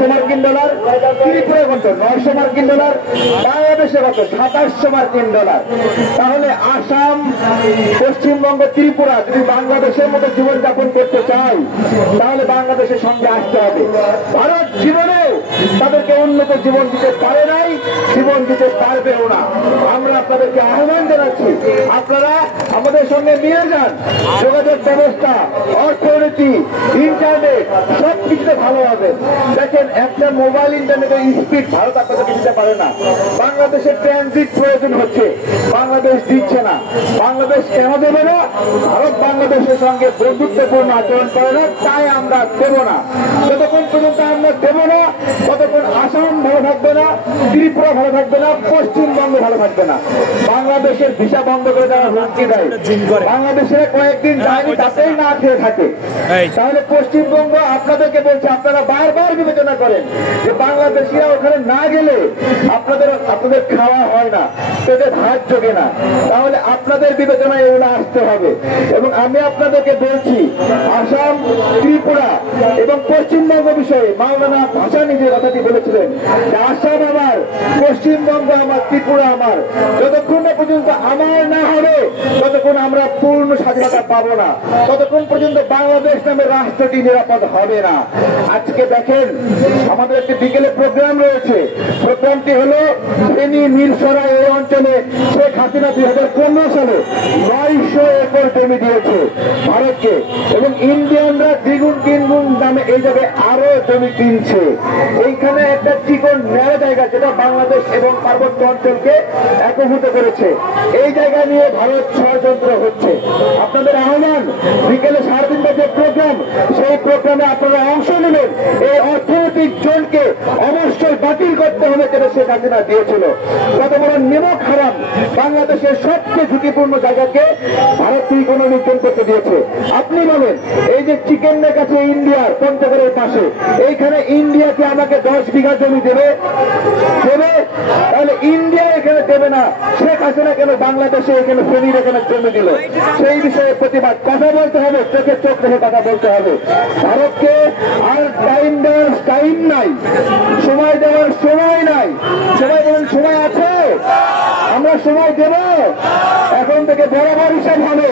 $900 ত্রিপুরা কত $900, বাংলাদেশে কত $2700। তাহলে আসাম, পশ্চিমবঙ্গ, ত্রিপুরা যদি বাংলাদেশের মতো জীবনযাপন করতে চায় তাহলে বাংলাদেশের সঙ্গে আসতে হবে। ভারত জীবনেও তাদেরকে উন্নত জীবন দিতে পারে নাই, জীবন দিতে পারবেও না। আমরা আপনাদেরকে আহ্বান জানাচ্ছি, আপনারা আমাদের সঙ্গে নিয়ে যান। যোগাযোগ ব্যবস্থা, অর্থনীতি, ইন্টারনেট সবকিছুতে ভালো হবে। দেখেন, একটা মোবাইল ইন্টারনেটের স্পিড ভারত আপনাদেরকে দিতে পারে না। বাংলাদেশের ট্রানজিট প্রয়োজন হচ্ছে, বাংলাদেশ দিচ্ছে না। বাংলাদেশ কেন দেবে না? ভারত বাংলাদেশের সঙ্গে বন্ধুত্বপূর্ণ আচরণ করে না, তাই আমরা দেব না। যতক্ষণ পর্যন্ত আমরা দেব না ততক্ষণ আসাম ভালো থাকবে না, ত্রিপুরা ভালো থাকবে না, পশ্চিমবঙ্গ ভালো থাকবে না। বাংলাদেশের ভিসা বন্ধ করে তারা হুমকি দেয়, বাংলাদেশে কয়েকদিন যায়নি তাতেই না খেয়ে থাকে। তাহলে পশ্চিমবঙ্গ আপনাদেরকে বলছে, আপনারা বারবার বিবেচনা করেন যে বাংলাদেশিরা ওখানে না গেলে আপনাদের খাওয়া হয় না, পেটে ভাত জোগে না। তাহলে আপনাদের বিবেচনায় এগুলো আসতে হবে। এবং আমি আপনাদেরকে বলছি, আসাম, ত্রিপুরা এবং পশ্চিমবঙ্গ বিষয়ে মাওলানা ভাষা নিজের কথাটি বলেছিলেন যে আসাম আমার, পশ্চিমবঙ্গ আমার, ত্রিপুরা আমার। যতক্ষণ না পর্যন্ত আমার না হবে ততক্ষণ আমরা পূর্ণ স্বাধীনতা পাবো না, ততক্ষণ পর্যন্ত বাংলাদেশ নামের রাষ্ট্রটি নিরাপদ হবে না। আজকে দেখেন, আমাদের একটি বিকেলে প্রোগ্রাম রয়েছে। প্রোগ্রামটি হলো ফেনী মিরসরা এই অঞ্চলে শেখ হাসিনা 2015 সালে 900 একর জমি দিয়েছে ভারতকে, এবং ইন্ডিয়ানরা দ্বিগুণ তিনগুণ দামে এই জায়গায় আরো জমি কিনছে। এইখানে একটা চিকন ন্যায় জায়গা যেটা বাংলাদেশ এবং পার্বত্য অঞ্চলকে একভূত করেছে, এই জায়গা নিয়ে ভারত ষড়যন্ত্র হচ্ছে। আপনাদের আহ্বান, বিকেলে 3:30 বাজে প্রোগ্রাম, সেই প্রোগ্রামে আপনারা অংশ নেবেন। এই অর্থনৈতিক জোনকে অবশ্যই বাতিল করতে হবে যেটা শেখ হাসিনা দিয়েছিল। কত বড় নিমক হারাম, বাংলাদেশের সবচেয়ে ঝুঁকিপূর্ণ জায়গাকে ভারত ইকোনমিক জোন করতে দিয়েছে। আপনি বলেন, এই যে চিকেনের কাছে ইন্ডিয়ার পঞ্চগড়ের পাশে, এইখানে ইন্ডিয়াকে আমাকে 10 বিঘা জমি দেবে? তাহলে ইন্ডিয়া এখানে দেবে না, শেখ হাসিনা কেন বাংলাদেশে এখানে ফেনীর এখানে জমি দিল? সেই বিষয়ে প্রতিবাদ, কথা বলতে হবে, চোখে চোখ রেখে কথা বলতে হবে। ভারতকে আর টাইম দেওয়ার টাইম নাই, সময় দেওয়ার সময় নাই। সবাই বলেন, সময় আছে? আমরা সময় দেব, এখন থেকে বরাবর হিসাব হবে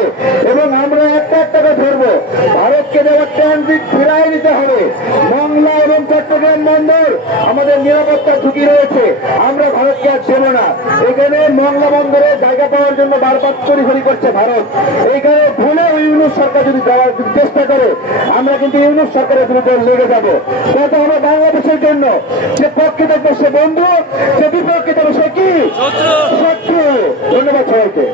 এবং আমরা একটা করে ধরবো। ভারতকে দেওয়ার ট্রানজিট ফিরাই নিতে হবে। মংলা এবং চট্টগ্রাম বন্দর আমাদের নিরাপত্তা ঝুঁকি রয়েছে, আমরা ভারতকে আর দেব না। এখানে মংলা বন্দরে জায়গা পাওয়ার জন্য বারবার তড়িঘড়ি করছে ভারত। এইখানে ভুলে ইউনূস সরকার যদি দেওয়ার চেষ্টা করে, আমরা কিন্তু ইউনূস সরকারের বিরুদ্ধে লেগে যাবো। কথা হবে বাংলাদেশের জন্য, যে পক্ষে থাকবে সে বন্ধু, যে বিপক্ষে থাকবে সে কি শত্রু। ধন্যবাদ সবাইকে।